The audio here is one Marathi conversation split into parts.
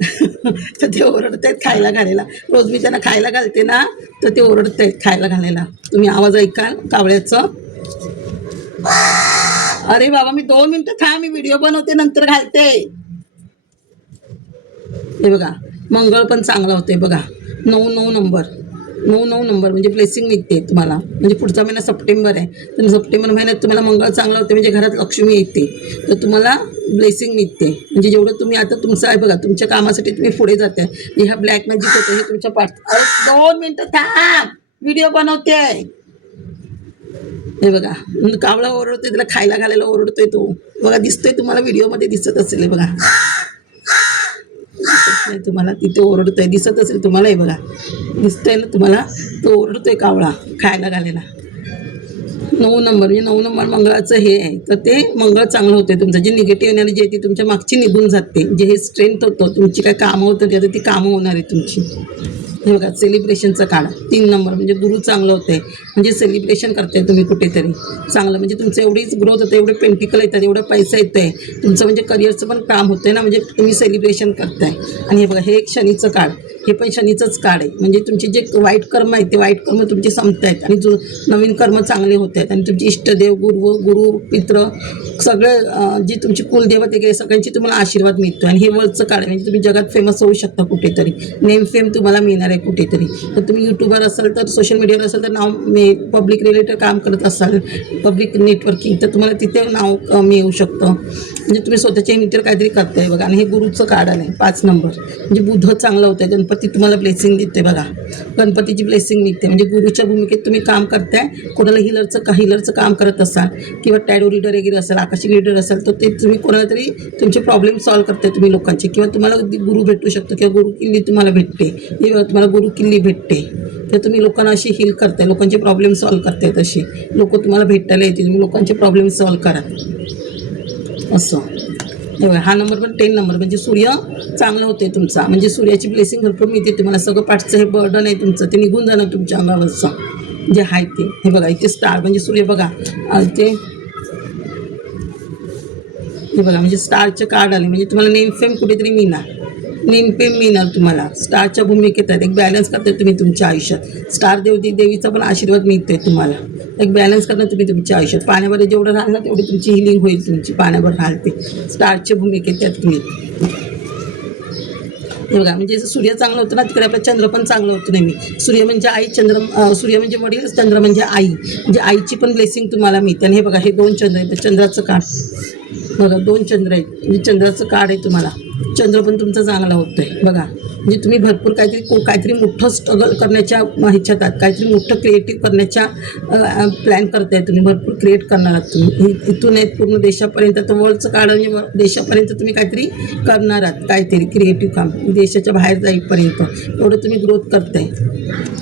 तर ते ओरडत आहेत खायला घालायला. रोज मी त्यांना खायला घालते ना, तर ते ओरडत आहेत खायला घालायला. तुम्ही आवाज ऐकाल कावळ्याचं. अरे बाबा, मी 2 मिनटं थांब, मी व्हिडिओ बनवते नंतर घालते. हे बघा, मंगळ पण चांगला होते बघा. 9 नंबर, 9 नंबर म्हणजे ब्लेसिंग निघते तुम्हाला. म्हणजे पुढचा महिना सप्टेंबर आहे, तर सप्टेंबर महिन्यात तुम्हाला मंगळ चांगला होते, म्हणजे घरात लक्ष्मी येते, तर तुम्हाला ब्लेसिंग निघते. म्हणजे जेवढं तुम्ही आता तुमचं आहे बघा, तुमच्या कामासाठी तुम्ही पुढे जाते. ह्या ब्लॅक मॅजिक होतं हे तुमच्या पाठ. 2 मिनटं थांब, व्हिडिओ बनवते. हे बघा, कावळा ओरडतोय, त्याला खायला घालायला ओरडतोय तो बघा. दिसतोय तुम्हाला, व्हिडिओमध्ये दिसत असेल. हे बघा, दिसत नाही तुम्हाला, तिथे ओरडतोय, दिसत असेल तुम्हाला. हे बघा, दिसतंय ना तुम्हाला, तो ओरडतोय कावळा खायला घालायला. 9 नंबर म्हणजे 9 नंबर मंगळाचं हे आहे, तर ते मंगळ चांगलं होतं. तुमचं जे निगेटिव्ह एनर्जी आहे ती तुमच्या मागची निघून जाते. जे हे स्ट्रेंथ होतं, तुमची काय कामं होतं आता ती कामं होणार आहे तुमची. हे बघा, सेलिब्रेशनचा काळ 3 नंबर म्हणजे गुरु चांगलं होतं आहे, म्हणजे सेलिब्रेशन करताय तुम्ही कुठेतरी चांगलं. म्हणजे तुमचं एवढीच ग्रोथ होतं, एवढे पेंटिकल येतात, एवढा पैसा येतो आहे तुमचं, म्हणजे करिअरचं पण काम होतं आहे ना, म्हणजे तुम्ही सेलिब्रेशन करताय. आणि हे बघा, हे एक शनीचं काळ, हे पण शनीचंच काळ आहे. म्हणजे तुमचे जे वाईट कर्म आहेत ते वाईट कर्म तुमचे संपत आहेत आणि जो नवीन कर्म चांगले होत आहेत. आणि तुमचे इष्टदेव, गुरु पित्र सगळे, जी तुमची कुलदेवत वगैरे सगळ्यांची तुम्हाला आशीर्वाद मिळतो. आणि हे वरचं काळ आहे, म्हणजे तुम्ही जगात फेमस होऊ शकता कुठेतरी, नेम फेम तुम्हाला मिळणार आहे कुठेतरी. तर तुम्ही यूट्यूबर असाल, तर सोशल मीडियावर असाल तर नाव पब्लिक रिलेटेड काम करत असाल, पब्लिक नेटवर्किंग, तर तुम्हाला तिथे नाव मिळू शकतं. म्हणजे तुम्ही स्वतःच्या मीटर काहीतरी करताय बघा. आणि हे गुरुचं कार्ड आलं आहे 5 नंबर म्हणजे बुध चांगलं होतं आहे. गणपती तुम्हाला ब्लेसिंग देते बघा, गणपतीची ब्लेसिंग निघते. म्हणजे गुरुच्या भूमिकेत तुम्ही काम करताय. कोणाला हिलरचं काम करत असाल किंवा टॅरो रीडर वगैरे असाल, आकाशिक रीडर असाल, तर ते तुम्ही कोणाला तरी तुमचे प्रॉब्लेम सॉल्व्ह करताय तुम्ही लोकांचे. किंवा तुम्हाला गुरु भेटू शकतो किंवा गुरु किल्ली तुम्हाला भेटते, तुम्हाला गुरु किल्ली भेटते. तर तुम्ही लोकांना अशी हील करताय, लोकांचे प्रॉब्लेम सॉल्व्ह करताय. तसे लोक तुम्हाला भेटायला येतील, तुम्ही लोकांचे प्रॉब्लेम सॉल्व्ह करा असं. हा नंबर पण 10 नंबर म्हणजे सूर्य चांगला होते तुमचा. म्हणजे सूर्याची ब्लेसिंग भरपूर मिळते तुम्हाला. सगळं पाठचं हे बर्डन आहे तुमचं ते निघून जाणं तुमच्या अंगावरचं जे आहे ते. हे बघा, इथे स्टार म्हणजे सूर्य बघा, ते हे बघा, म्हणजे स्टारचे कार्ड आले. म्हणजे तुम्हाला नेम फेम कुठेतरी मिळणार तुम्हाला. स्टारच्या भूमिकेत आहेत, एक बॅलन्स करताय तुम्ही तुमच्या आयुष्यात. स्टार देवीचा पण आशीर्वाद मिळतोय तुम्हाला. एक बॅलन्स करणं तुम्ही तुमच्या आयुष्यात. पाण्यावर जेवढं राहाल ना तेवढी तुमची हिलिंग होईल, तुमची पाण्यावर राहते. स्टारच्या भूमिकेत त्यात तुम्ही. हे बघा, म्हणजे सूर्य चांगलं होतं ना, तिकडे आपलं चंद्र पण चांगलं होतं नेहमी. सूर्य म्हणजे आई, सूर्य म्हणजे वडील, चंद्र म्हणजे आई. म्हणजे आईची पण ब्लेसिंग तुम्हाला मिळते. आणि हे बघा, हे 2 चंद्र आहेत, चंद्राचं कार्ड बघा, 2 चंद्र आहेत. म्हणजे चंद्राचं कार्ड आहे तुम्हाला. चंद्र पण तुमचं चांगलं होतं आहे बघा. म्हणजे तुम्ही भरपूर काहीतरी मोठं स्ट्रगल करण्याच्या ह्याच्यात आहात, काहीतरी मोठं क्रिएटिव्ह करण्याच्या प्लॅन करताय तुम्ही. भरपूर क्रिएट करणार आहात तुम्ही. इथून आहेत पूर्ण देशापर्यंत, तर वर्ल्डचं काढ म्हणजे देशापर्यंत तुम्ही काहीतरी करणार आहात, काहीतरी क्रिएटिव्ह काम देशाच्या बाहेर जाईपर्यंत एवढं तुम्ही ग्रोथ करताय.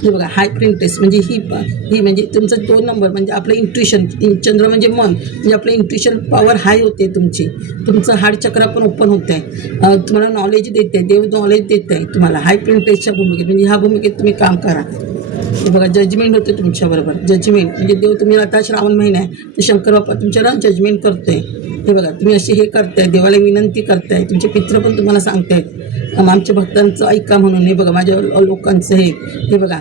हे बघा, हाय प्रिंटेस म्हणजे ही म्हणजे तुमचं 2 नंबर म्हणजे आपलं इंट्युशन. चंद्र म्हणजे मन, म्हणजे आपलं इंट्युशन पॉवर हाय होते तुमची. तुमचं हार्ट चक्र पण ओपन होत आहे. तुम्हाला नॉलेज देते, देव नॉलेज देत आहे तुम्हाला हाय प्रिंटेसच्या भूमिकेत. म्हणजे ह्या भूमिकेत तुम्ही काम करा. हे बघा, जजमेंट होते तुमच्याबरोबर. जजमेंट म्हणजे देव, तुम्ही आता श्रावण महिना आहे तर शंकर बाप्पा तुमच्याला जजमेंट करतोय. हे बघा, तुम्ही असे हे करताय, देवाला विनंती करताय. तुमचे पित्र पण तुम्हाला सांगतायत आमच्या भक्तांचं ऐका म्हणून. हे बघा, माझ्या लोकांचं हे बघा,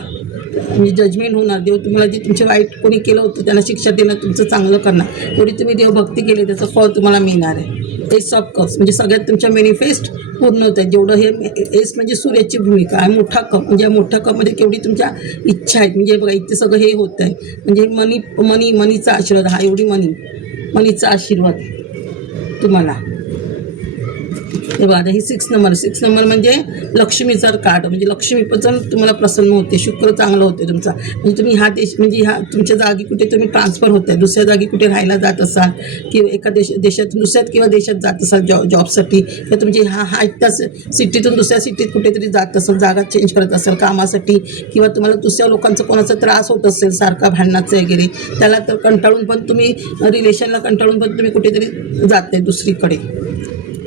म्हणजे जजमेंट होणार. देव तुम्हाला जे तुमचे वाईट कोणी केलं होतं त्यांना शिक्षा देणं, तुमचं चांगलं करणार. एवढी तुम्ही देवभक्ती केली त्याचं फळ तुम्हाला मिळणार आहे. एस ऑफ कप्स म्हणजे सगळ्यात तुमच्या मॅनिफेस्ट पूर्ण होत आहे. जेवढं हे एस म्हणजे सूर्याची भूमिका आहे. मोठा कप म्हणजे मोठ्या कपमध्ये केवढी तुमच्या इच्छा आहेत. म्हणजे बघा, इथे सगळं हे होतं आहे. म्हणजे मनीचा आशीर्वाद, हा एवढी मनीचा आशीर्वाद तुम्हाला. हे बघा, ही 6 नंबर म्हणजे लक्ष्मीचा कार्ड. म्हणजे लक्ष्मी पण तुम्हाला प्रसन्न होते. शुक्र चांगलं होते तुमचा. म्हणजे तुम्ही म्हणजे ह्या तुमच्या जागी कुठे तुम्ही ट्रान्सफर होत आहे, दुसऱ्या जागी कुठे राहायला जात असाल किंवा एका देशात दुसऱ्यात किंवा देशात जात असाल जॉबसाठी, किंवा तुमची त्या सिटीतून दुसऱ्या सिटीत कुठेतरी जात असाल, जागा चेंज करत असाल कामासाठी, किंवा तुम्हाला दुसऱ्या लोकांचा कोणाचा त्रास होत असेल सारखा भांडणाचं वगैरे, त्याला तर कंटाळून पण तुम्ही रिलेशनला कंटाळून पण तुम्ही कुठेतरी जाते दुसरीकडे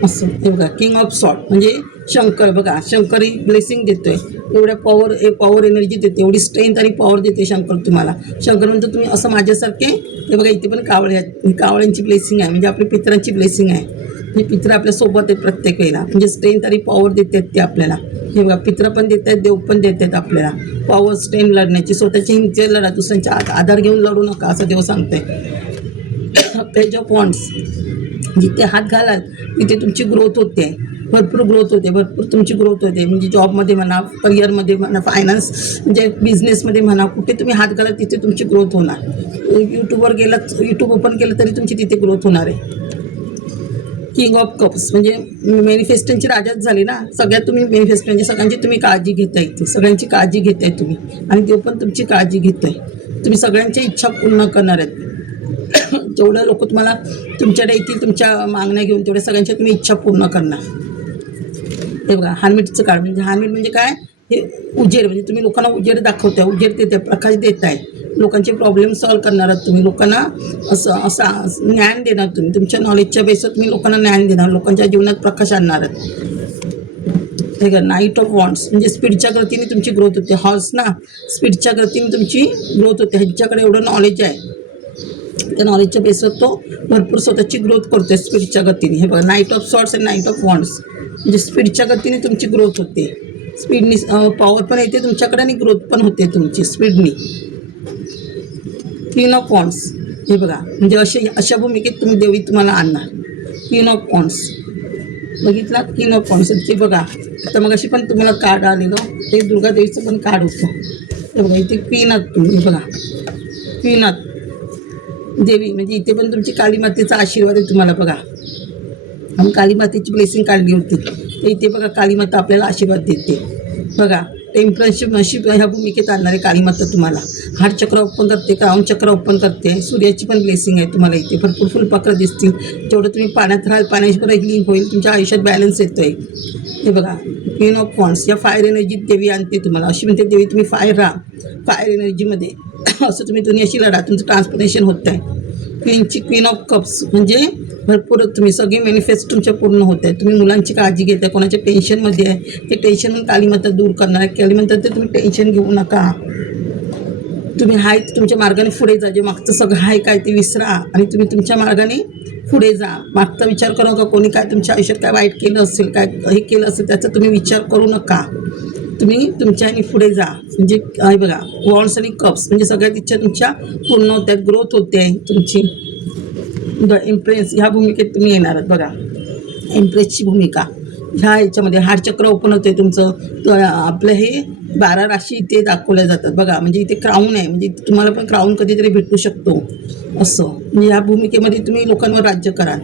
असं. हे बघा, किंग ऑफ सॉर्ड म्हणजे शंकर. बघा, शंकर ही ब्लेसिंग देतोय. एवढ्या पॉवर एनर्जी देते, एवढी स्ट्रेंथ आणि पॉवर देते शंकर तुम्हाला. शंकर म्हणजे तुम्ही असं माझ्यासारखे. हे बघा, इथे पण कावळे आहेत, कावळ्यांची ब्लेसिंग आहे. म्हणजे आपल्या पितरांची ब्लेसिंग आहे. हे पित्र आपल्यासोबत आहेत प्रत्येक वेळेला, म्हणजे स्ट्रेंथ आणि पॉवर देतात ते आपल्याला. हे बघा, पित्र पण देत आहेत, देव पण देत आहेत आपल्याला पॉवर, स्ट्रेंथ लढण्याची. स्वतःची हिमतीवर लढा, दुसऱ्यांच्या आधार घेऊन लढू नका असं देव सांगते. पेज ऑफ वॉन्ड्स, जिथे हात घालाल तिथे तुमची ग्रोथ होते, भरपूर ग्रोथ होते, भरपूर तुमची ग्रोथ होते. म्हणजे जॉबमध्ये म्हणा, करिअरमध्ये म्हणा, फायनान्स म्हणजे बिझनेसमध्ये म्हणा, कुठे तुम्ही हात घालाल तिथे तुमची ग्रोथ होणार. यूट्यूबवर गेलात, यूट्यूब ओपन केलं तरी तुमची तिथे ग्रोथ होणार आहे. किंग ऑफ कप्स म्हणजे मॅनिफेस्टनची राजाच झाली ना. सगळ्यात तुम्ही मॅनिफेस्ट म्हणजे सगळ्यांची तुम्ही काळजी घेताय, इथे सगळ्यांची काळजी घेताय तुम्ही, आणि देव पण तुमची काळजी घेताय. तुम्ही सगळ्यांच्या इच्छा पूर्ण करणार आहेत. जेवढे लोक तुम्हाला तुमच्याकडे येतील तुमच्या मागण्या घेऊन, तेवढ्या सगळ्यांच्या तुम्ही इच्छा पूर्ण करणार. हे बघा, हार्मिटचं कार्ड म्हणजे हार्मिट म्हणजे काय, हे उजेड, म्हणजे तुम्ही लोकांना उजेड दाखवताय, उजेड देताय, प्रकाश देताय, लोकांचे प्रॉब्लेम सॉल्व्ह करणार आहात तुम्ही. लोकांना असं ज्ञान देणार तुम्ही, तुमच्या नॉलेजच्या बेसवर तुम्ही लोकांना ज्ञान देणार, लोकांच्या जीवनात प्रकाश आणणार आहात. हे का, नाईट ऑफ वॉन्ड्स म्हणजे स्पीडच्या गतीने तुमची ग्रोथ होते. हॉर्स ना, स्पीडच्या गतीने तुमची ग्रोथ होते. ह्यांच्याकडे एवढं नॉलेज आहे, त्या नॉलेजच्या बेसवर तो भरपूर स्वतःची ग्रोथ करतो स्पीडच्या गतीने. हे बघा, नाईट ऑफ सॉर्ट्स आणि नाईट ऑफ वॉन्ड्स म्हणजे स्पीडच्या गतीने तुमची ग्रोथ होते. स्पीडनी पॉवर पण येते तुमच्याकडे आणि ग्रोथ पण होते तुमची स्पीडनी. क्वीन ऑफ वॉन्ड्स, हे बघा, म्हणजे अशा भूमिकेत तुम्ही देवी तुम्हाला आणणार. क्वीन ऑफ वॉन्ड्स बघितला, क्वीन ऑफ वॉन्ड्स ते बघा. आता मग अशी पण तुम्हाला कार्ड आलेलं, ते दुर्गादेवीचं पण कार्ड होतं. हे बघा, इथे क्वीन आहात तुम्ही. हे बघा, क्वीन आहात देवी, म्हणजे इथे पण तुमची काली मातेचा आशीर्वाद आहे तुम्हाला. बघा, आम्ही काली मातेची ब्लेसिंग काढली होती, तर इथे बघा काली माता आपल्याला आशीर्वाद देते. बघा, टेम्परन्शिप नशीब ह्या भूमिकेत आणणारे काली माता तुम्हाला. हार्ट चक्र ओपन करते, क्राउन चक्र ओपन करते. सूर्याची पण ब्लेसिंग आहे तुम्हाला इथे. भरपूर फुलपाखरं दिसतील. जेवढं तुम्ही पाण्यात राहाल पाण्याची हिलिंग होईल, तुमच्या आयुष्यात बॅलन्स येतो आहे. हे बघा, क्वीन ऑफ वॉन्ड्स या फायर एनर्जीत देवी आणते तुम्हाला. अशी म्हणते देवी तुम्ही फायर राहा, फायर एनर्जीमध्ये असं तुम्ही दुनियाशी लढा, तुमचं ट्रान्सफॉर्मेशन होत आहे. क्वीन ऑफ कप्स म्हणजे भरपूर तुम्ही सगळे मॅनिफेस्ट तुमच्या पूर्ण होत आहे. तुम्ही मुलांची काळजी घेत आहे, कोणाच्या टेन्शनमध्ये आहे, ते टेन्शन कालीमाता दूर करणार आहे. कालीमाता ते तुम्ही टेन्शन घेऊ नका. तुम्ही हाय तुमच्या मार्गाने पुढे जा. जे मागचं सगळं आहे काय ते विसरा आणि तुम्ही तुमच्या मार्गाने पुढे जा. मागचा विचार करू नका, कोणी काय तुमच्या आयुष्यात काय वाईट केलं असेल, काय हे केलं असेल, त्याचा तुम्ही विचार करू नका. तुम्ही तुमच्याने पुढे जा. म्हणजे काय बघा, वॉन्ड्स आणि कप्स म्हणजे सगळ्यात इच्छा तुमच्या पूर्ण होत्यात, ग्रोथ होते तुमची. इम्प्रेस ह्या भूमिकेत तुम्ही येणार आहात. बघा, इम्प्रेसची भूमिका ह्या ह्याच्यामध्ये हार्ट चक्र ओपन होते तुमचं. तर आपलं हे 12 राशी इथे दाखवल्या जातात. बघा, म्हणजे इथे क्राऊन आहे, म्हणजे तुम्हाला पण क्राऊन कधीतरी भेटू शकतो असं. म्हणजे ह्या भूमिकेमध्ये तुम्ही लोकांवर राज्य कराल.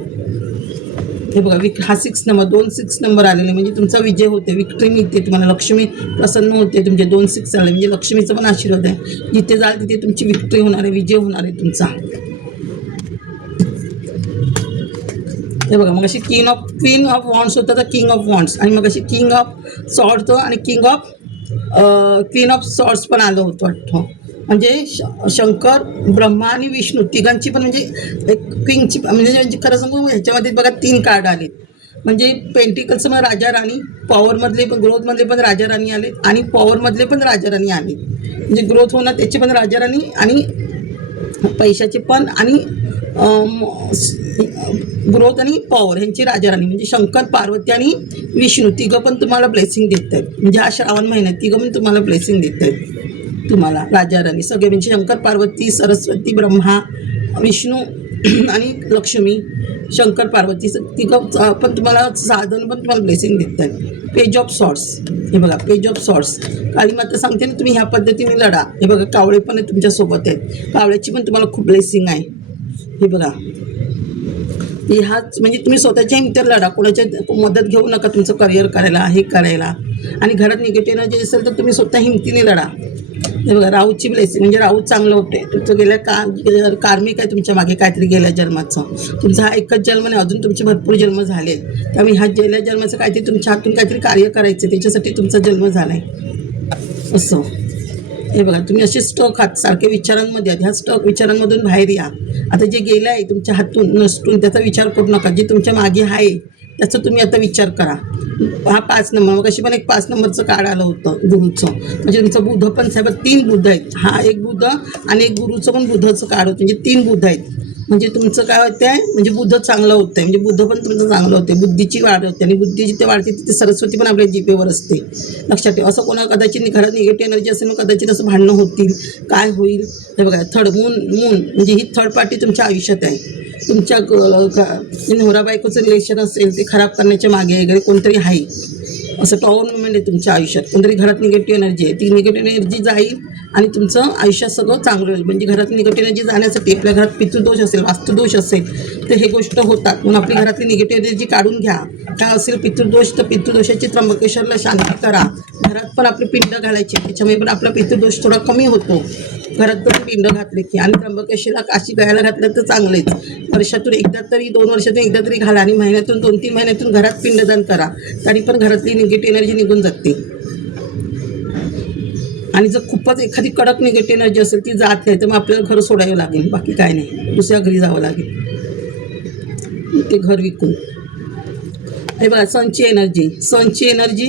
हे बघा, हा 6 नंबर 2 6 नंबर आलेले म्हणजे तुमचा विजय होते, विक्ट्री मिळते तुम्हाला. लक्ष्मी प्रसन्न होते तुमचे. 2 6 आले म्हणजे लक्ष्मीचा पण आशीर्वाद आहे. जिथे जाल तिथे तुमची विक्ट्री होणार आहे, विजय होणार आहे तुमचा. हे बघा, मग अशी क्वीन ऑफ वॉन्ड्स होतं, तर किंग ऑफ वॉन्ड्स, आणि मग अशी किंग ऑफ सॉर्ड्स आणि क्वीन ऑफ सॉर्ड्स पण आलं होतं वाटतं. म्हणजे शंकर, ब्रह्मा आणि विष्णू तिघांची पण म्हणजे एक क्वीनची म्हणजे खरं सांगू ह्याच्यामध्ये बघा 3 कार्ड आलेत. म्हणजे पेंटिकलचं मग राजा राणी, पॉवरमधले पण ग्रोथमधले पण राजा राणी आले आणि पॉवरमधले पण राजा राणी आले. म्हणजे ग्रोथ होणार त्याचे पण राजा राणी आणि पैशाचे पण आणि ग्रोथ आणि पॉवर ह्यांची राजा राणी म्हणजे शंकर, पार्वती आणि विष्णू तिघं पण तुम्हाला ब्लेसिंग देत आहेत. म्हणजे हा श्रावण महिन्यात तिघं पण तुम्हाला ब्लेसिंग देत आहेत तुम्हाला राजा राणी सगळे. म्हणजे शंकर, पार्वती, सरस्वती, ब्रह्मा, विष्णू आणि लक्ष्मी, शंकर, पार्वती तिघं पण तुम्हाला साधन पण तुम्हाला ब्लेसिंग देत आहेत. पेज ऑफ सॉर्ड्स, हे बघा पेज ऑफ सॉर्ड्स. काली माता सांगते ना तुम्ही ह्या पद्धतीने लढा. हे बघा, कावळे पण तुमच्यासोबत आहेत. कावळ्याची पण तुम्हाला खूप ब्लेसिंग आहे. हे बघा, ह्याच म्हणजे तुम्ही स्वतःच्या हिमतीवर लढा, कोणाच्या मदत घेऊ नका तुमचं करिअर करायला, हे करायला. आणि घरात निगेटिव्ह एनर्जी असेल तर तुम्ही स्वतः हिमतीने लढा. हे बघा, राहूची ब्लेसिंग म्हणजे राहू चांगलं होते तुमचं. गेल्या कार्मिक आहे तुमच्या मागे काहीतरी गेल्या जन्माचं. तुमचा हा एकच जन्म नाही, अजून तुमचे भरपूर जन्म झाले. त्यामुळे ह्या गेल्या जन्माचं काहीतरी तुमच्या हातून काहीतरी कार्य करायचं, त्याच्यासाठी तुमचा जन्म झाला आहे असं. हे बघा, तुम्ही असे स्टक आहात सारखे विचारांमध्ये आहात. ह्या स्टक विचारांमधून बाहेर या. आता जे गेलं आहे तुमच्या हातून नसतून त्याचा विचार करू नका. जे तुमच्या मागे आहे त्याचा तुम्ही आता विचार करा. हा 5 नंबर, मग अशी पण एक 5 नंबरचं कार्ड आलं होतं गुरुचं. म्हणजे तुमचं बुध पण साहेब 3 बुध आहेत. हा एक बुध आणि एक गुरुचं पण बुधाचं कार्ड होतं. म्हणजे 3 बुध आहेत. म्हणजे तुमचं काय होतं आहे, म्हणजे बुद्ध चांगलं होतं आहे, म्हणजे बुद्ध पण तुमचं चांगलं होतं, बुद्धीची वाढ होते आणि बुद्धी जिथे वाढते तिथे सरस्वती पण आपल्या जिभेवर असते. लक्षात ठेवा. असं कोणा कदाचित घरात निगेटिव्ह एनर्जी असेल मग कदाचित असं भांडणं होतील, काय होईल. हे बघा थर्ड मून मून म्हणजे ही थर्ड पार्टी तुमच्या आयुष्यात आहे. तुमच्या नवरा बायकोचं रिलेशन असेल ते खराब करण्याच्या मागे वगैरे कोणतरी आहे. असं टॉवर मुवमेंट आहे तुमच्या आयुष्यात. कोणतरी घरात निगेटिव्ह एनर्जी आहे, ती निगेटिव्ह एनर्जी जाईल आणि तुमचं आयुष्यात सगळं चांगलं होईल. म्हणजे घरात निगेटिव्ह एनर्जी जाण्यासाठी आपल्या घरात पितृदोष असेल, वास्तुदोष असेल तर हे गोष्ट होतात. म्हणून आपली घरातली निगेटिव्ह एनर्जी काढून घ्या. काय असेल पितृदोष तर पितृदोषाची त्र्यंबकेश्वरला शांती करा. घरात पण आपले पिंड घालायचे, त्याच्यामुळे पण आपला पितृदोष थोडा कमी होतो. घरात पण पिंड घातले की. आणि त्र्यंबकेश्वरला काशी गयाला घातलं तर चांगलेच. वर्षातून एकदा तरी 2 वर्षातून एकदा तरी घाला आणि महिन्यातून 2-3 महिन्यातून घरात पिंडदान करा. तरी पण घरातली निगेटिव्ह एनर्जी निघून जाते. आणि जर खूपच एखादी कडक निगेटिव्ह एनर्जी असेल ती जात नाही तर मग आपल्याला घर सोडावं लागेल, बाकी काय नाही, दुसऱ्या घरी जावं लागेल ते घर विकून. हे बघा सनची एनर्जी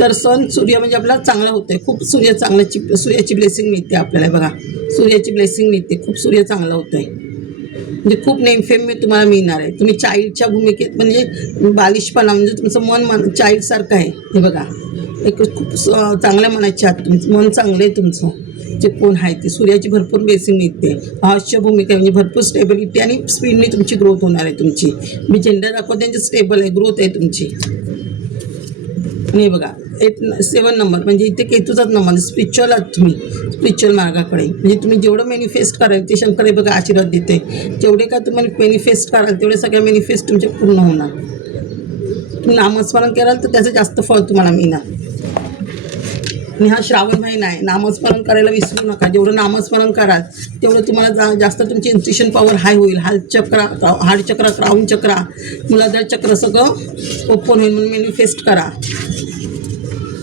तर सन सूर्य म्हणजे आपला चांगला होतं आहे. खूप सूर्याची ब्लेसिंग मिळते आपल्याला. बघा सूर्याची ब्लेसिंग मिळते, खूप सूर्य चांगला होतं आहे. म्हणजे खूप नेमफेम तुम्हाला मिळणार आहे. तुम्ही चाइल्डच्या भूमिकेत म्हणजे बालिशपणा म्हणजे तुमचं मन चाइल्डसारखं आहे. हे बघा एक खूप चांगल्या मनाची आहात, तुमचं मन चांगलं आहे. तुमचं जे कोण आहे ते सूर्याची भरपूर बेसिंग निघते. हास्य भूमिका म्हणजे भरपूर स्टेबिलिटी आणि स्पीडने तुमची ग्रोथ होणार आहे. तुमची मी जेंडर दाखवते त्यांची स्टेबल आहे, ग्रोथ आहे तुमची. आणि बघा 7 नंबर म्हणजे इथे केतूचाच नंबर, स्पिरिच्युअल आहात तुम्ही, स्पिरिच्युअल मार्गाकडे. म्हणजे तुम्ही जेवढं मॅनिफेस्ट कराल ते शंकर बघा आशीर्वाद देते. जेवढे का तुम्हाला मॅनिफेस्ट कराल तेवढे सगळे मॅनिफेस्ट तुमचे पूर्ण होणार. तुम्ही नामस्मरण कराल तर त्याचं जास्त फळ तुम्हाला मिळणार. आणि हा श्रावण महिना आहे, नामस्मरण करायला विसरू नका. जेवढं नामस्मरण कराल तेवढं तुम्हाला जास्त तुमची इन्स्ट्युशन पॉवर हाय होईल. हार्ट चक्र, क्राऊन चक्र, मूलाधार चक्र सगळं ओपन होईल. म्हणून मॅनिफेस्ट करा.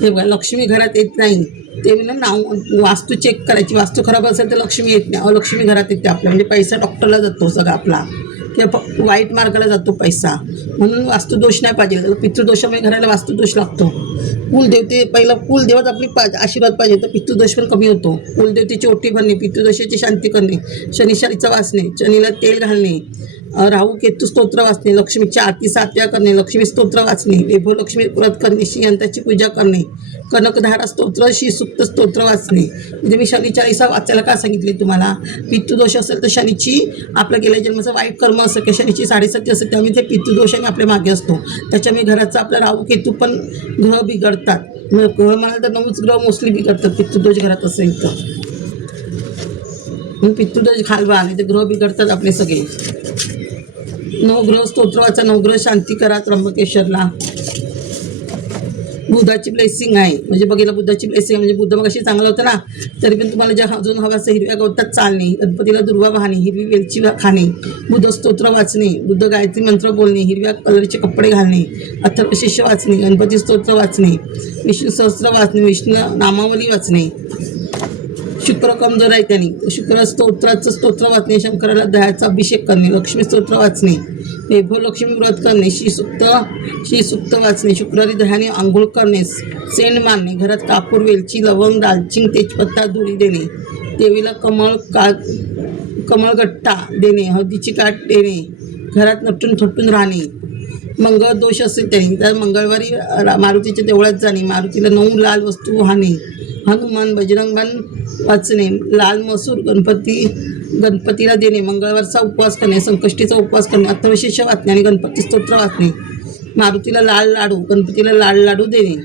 हे बघा लक्ष्मी घरात येत नाही ते म्हणजे वास्तू चेक करायची. वास्तू खराब असेल तर लक्ष्मी येत नाही. लक्ष्मी घरात येते आपल्या, म्हणजे पैसा डॉक्टरला जातो सगळा आपला, किंवा वाईट मार्गाला जातो पैसा. म्हणून वास्तुदोष नाही पाहिजे. पितृदोषामुळे घराला वास्तुदोष लागतो. कुलदेवते पहिलं कुलदेवत आपली आशीर्वाद पाहिजे तर पितृदोष पण कमी होतो. कुलदेवतेची ओटी भरणे, पितृदोषाची शांती करणे, शनिशारीचं वाचणे, शनीला तेल घालणे, राहू केतू स्तोत्र वाचणे, लक्ष्मीची आरती 7 वेळा करणे, लक्ष्मी स्तोत्र वाचणे, वैभव लक्ष्मी व्रत करणे, श्रीयंताची पूजा करणे, कनकधारा स्तोत्र, श्रीसुक्त स्तोत्र वाचणे. म्हणजे मी शनी 40 वाचायला का सांगितले तुम्हाला. पितृदोष असेल तर शनीची आपल्या गेल्या जन्माचं वाईट कर्म असं की शनीची 7.5 असेल त्यामुळे ते पितृदोषाने आपल्या मागे असतो. त्याच्यामुळे घराचा आपला राहू केतू पण ग्रह बिघडतात. ग्रह म्हणाल तर 9च ग्रह मोस्टली बिघडतात पितृदोष घरात असेल तर. म्हणून पितृदोष घालवा नाही ते ग्रह बिघडतात आपले सगळे. 9 ग्रह स्तोत्र वाचा, 9 ग्रह शांती करा त्र्यंबकेश्वरला. बुधाची ब्लेसिंग आहे म्हणजे बघितलं बुधाची ब्लेसिंग म्हणजे बुद्ध मग अशी चांगलं होतं ना. तरी पण तुम्हाला ज्या अजून हवा असं हिरव्या गवतात चालणे, गणपतीला दुर्वा वाहणे, हिरवी वेलची खाणे, बुध स्तोत्र वाचणे, बुद्ध गायत्री मंत्र बोलणे, हिरव्या कलरचे कपडे घालणे, अथर्व शिष्य वाचणे, गणपती स्तोत्र वाचणे, विष्णू सहस्त्र वाचणे, विष्णू नामावली वाचणे. शुक्र कमजोर आहे त्यांनी शुक्र स्तोत्राचं स्तोत्र वाचणे, शंकराला दह्याचा अभिषेक करणे, लक्ष्मी स्तोत्र वाचणे, वैभव लक्ष्मी व्रत करणे, श्रीसुक्त वाचणे, शुक्रवारी दह्याने आंघोळ करणे, सेंड मारणे, घरात कापूर, वेलची, लवंग, दालचिंग, तेजपत्ता, दुरी देणे, देवीला कमळगट्टा देणे, हळदीची काठ देणे, घरात नटून थटून राहणे. मंगळ दोष असेल त्यांनी तर मंगळवारी मारुतीच्या देवळात जाणे, मारुतीला 9 लाल वस्तू वाहणे, हनुमान बजरंगबाण वाचणे, लाल मसूर गणपतीला देणे, मंगळवारचा उपवास करणे, संकष्टीचा उपवास करणे, अथर्वशीर्ष वाचणे आणि गणपती स्तोत्र वाचणे, मारुतीला लाल लाडू, गणपतीला लाल लाडू देणे.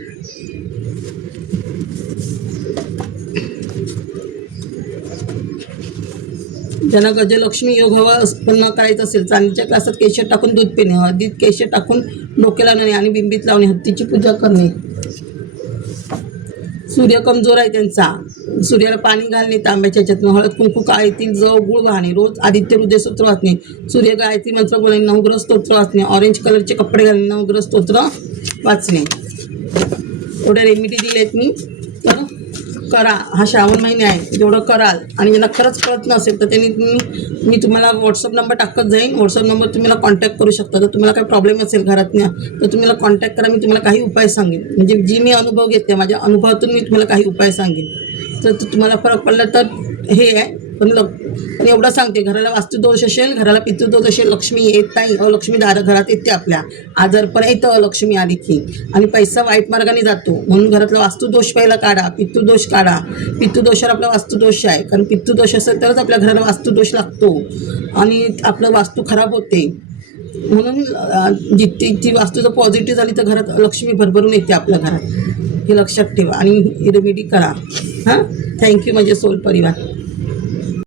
ज्यांना गजलक्ष्मी योग हवा उत्पन्न करायचं असेल चांदीच्या ग्लासात केशर टाकून दूध पिणे, हळदीत केशर टाकून डोक्याला लावणे आणि बिंबीत लावणे, हत्तीची पूजा करणे. सूर्य कमजोर आहे त्यांचा, सूर्याला पाणी घालणे तांब्याच्या ह्याच्यातून, हळद कुंकू काळेतील जव गुळ वाहणे, रोज आदित्य हृदय स्तोत्र वाचणे, सूर्य गायत्री मंत्र बोलणे, 9 ग्रह स्तोत्र वाचणे, ऑरेंज कलरचे कपडे घालणे, 9 ग्रह स्तोत्र वाचणे. एवढ्या रेमिडी दिल्या आहेत मी, तर करा. हा श्रावण महिना आहे, जेवढं कराल. आणि ज्यांना खरंच कळत नसेल तर त्यांनी मी तुम्हाला व्हॉट्सअप नंबर टाकत जाईन. व्हॉट्सअप नंबर तुम्हाला कॉन्टॅक्ट करू शकता. जर तुम्हाला काही प्रॉब्लेम असेल घरात ना तर तुम्ही मला कॉन्टॅक्ट करा. मी तुम्हाला काही उपाय सांगेन, म्हणजे जी मी अनुभव घेते माझ्या अनुभवातून मी तुम्हाला काही उपाय सांगेन. तर तुम्हाला फरक पडला तर हे आहे. पण पण एवढं सांगते, घराला वास्तुदोष असेल, घराला पितृदोष असेल, लक्ष्मी येत नाही, लक्ष्मी घरात येते आपल्या, आजार पण येतं लक्ष्मी आली की, आणि पैसा वाईट मार्गाने जातो. म्हणून घरातला वास्तुदोष पहिला काढा, पितृदोष काढा. पितृदोषावर आपला वास्तुदोष आहे, कारण पितृदोष असेल तरच आपल्या घराला वास्तुदोष लागतो आणि आपलं वास्तू खराब होते. म्हणून ती वास्तू जर पॉझिटिव्ह झाली तर घरात लक्ष्मी भरभरून येते आपल्या घरात, हे लक्षात ठेवा आणि रेमेडी करा. हां, थँक्यू माझे सोल परिवार.